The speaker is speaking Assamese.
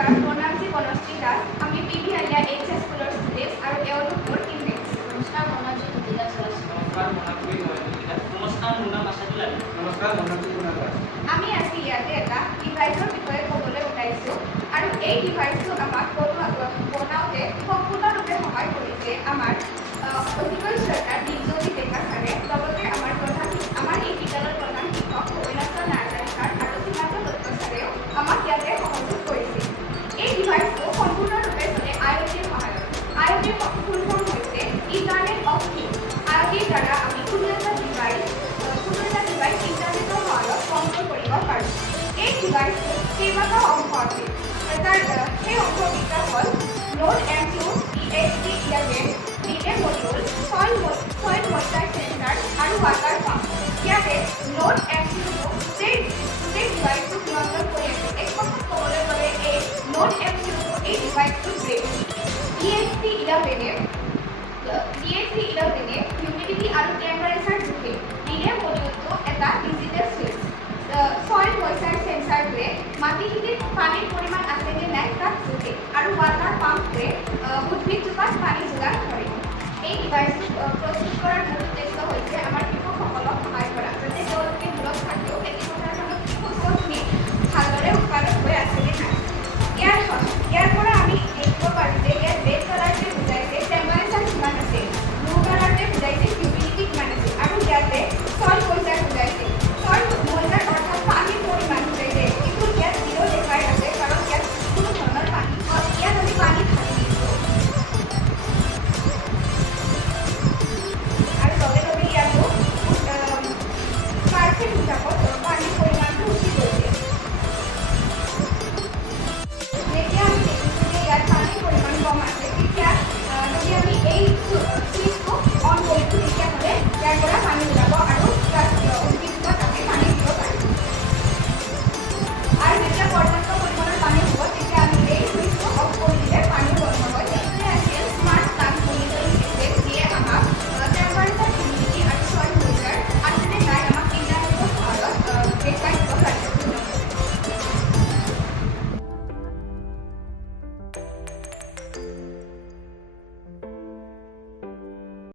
নমস্কাৰ, মোৰ নাম শ্ৰী বনশ্ৰী দাস। আমি পিভি আলিয়া এইচ স্কুলৰ ষ্টুডেণ্টছ আৰু এওঁলোক মোৰ টিমমেটছ। নমস্কাৰ, মোৰ নাম জ্যোতিকা দাস। নমস্কাৰ, মোৰ নাম নমস্কাৰ, মোৰ নাম আশাদুল আলী। নমস্কাৰ, মোৰ নাম কুনাল দাস। আমি আজি ইয়াতে এটা ডিভাইচৰ বিষয়ে ক'বলৈ ওলাইছোঁ আৰু এই ডিভাইচটো আমাক বনাওঁতে সম্পূৰ্ণৰূপে সহায় কৰিছে আমাৰ অতিকৈ শ্ৰদ্ধাৰ দীপজ্যোতি ডেকা ছাৰে, লগতে আমাৰ এই বিদ্যালয়ৰ প্ৰধান শিক্ষক অভিলাষা নাৰ্জাৰী ছাৰ আৰু সীমান্ত দত্ত ছাৰেও আমাক ইয়াতে সহযোগ কৰিছিল। এই ডিভাইচটো সম্পূৰ্ণৰূপে চলে IoTৰ সহায়ত। IoTৰ ফুল ফৰ্ম হৈছে ইণ্টাৰনেট অফ থিংছ। IoTৰ দ্বাৰা আমি কোনো এটা ডিভাইচ ইণ্টাৰনেটৰ সহায়ত কণ্ট্ৰল কৰিব পাৰোঁ। এই ডিভাইচটোত কেইবাটাও অংশ আছে। সেই অংশকেইটা হ'ল node M2, ESP11, relay module, soil moisture sensor আৰু ৱাটাৰ পাম্প। ইয়াতে নোড M2টো গোটেই ডিভাইচটোক নিয়ন্ত্ৰণ কৰি আছে। এক কথাত ক'বলৈ গ'লে এই নোড M2টো এই ডিভাইচটোৰ ব্ৰেইন। ESP11 হিউমিডিটি আৰু টেম্পাৰেচাৰ জোখে। ডিলে মডিউলটো এটা ডিজিটেল ছুইচ। ছইল মইশ্চাৰ চেঞ্চাৰটোৱে মাটিখিনিত পানীৰ পৰিমাণ আছে নে নাই তাক জোখে আৰু ৱাটাৰ পাম্পটোৱে উদ্ভিদজোপাত পানী যোগান ধৰে। এই ডিভাইচটো প্ৰস্তুত কৰাৰ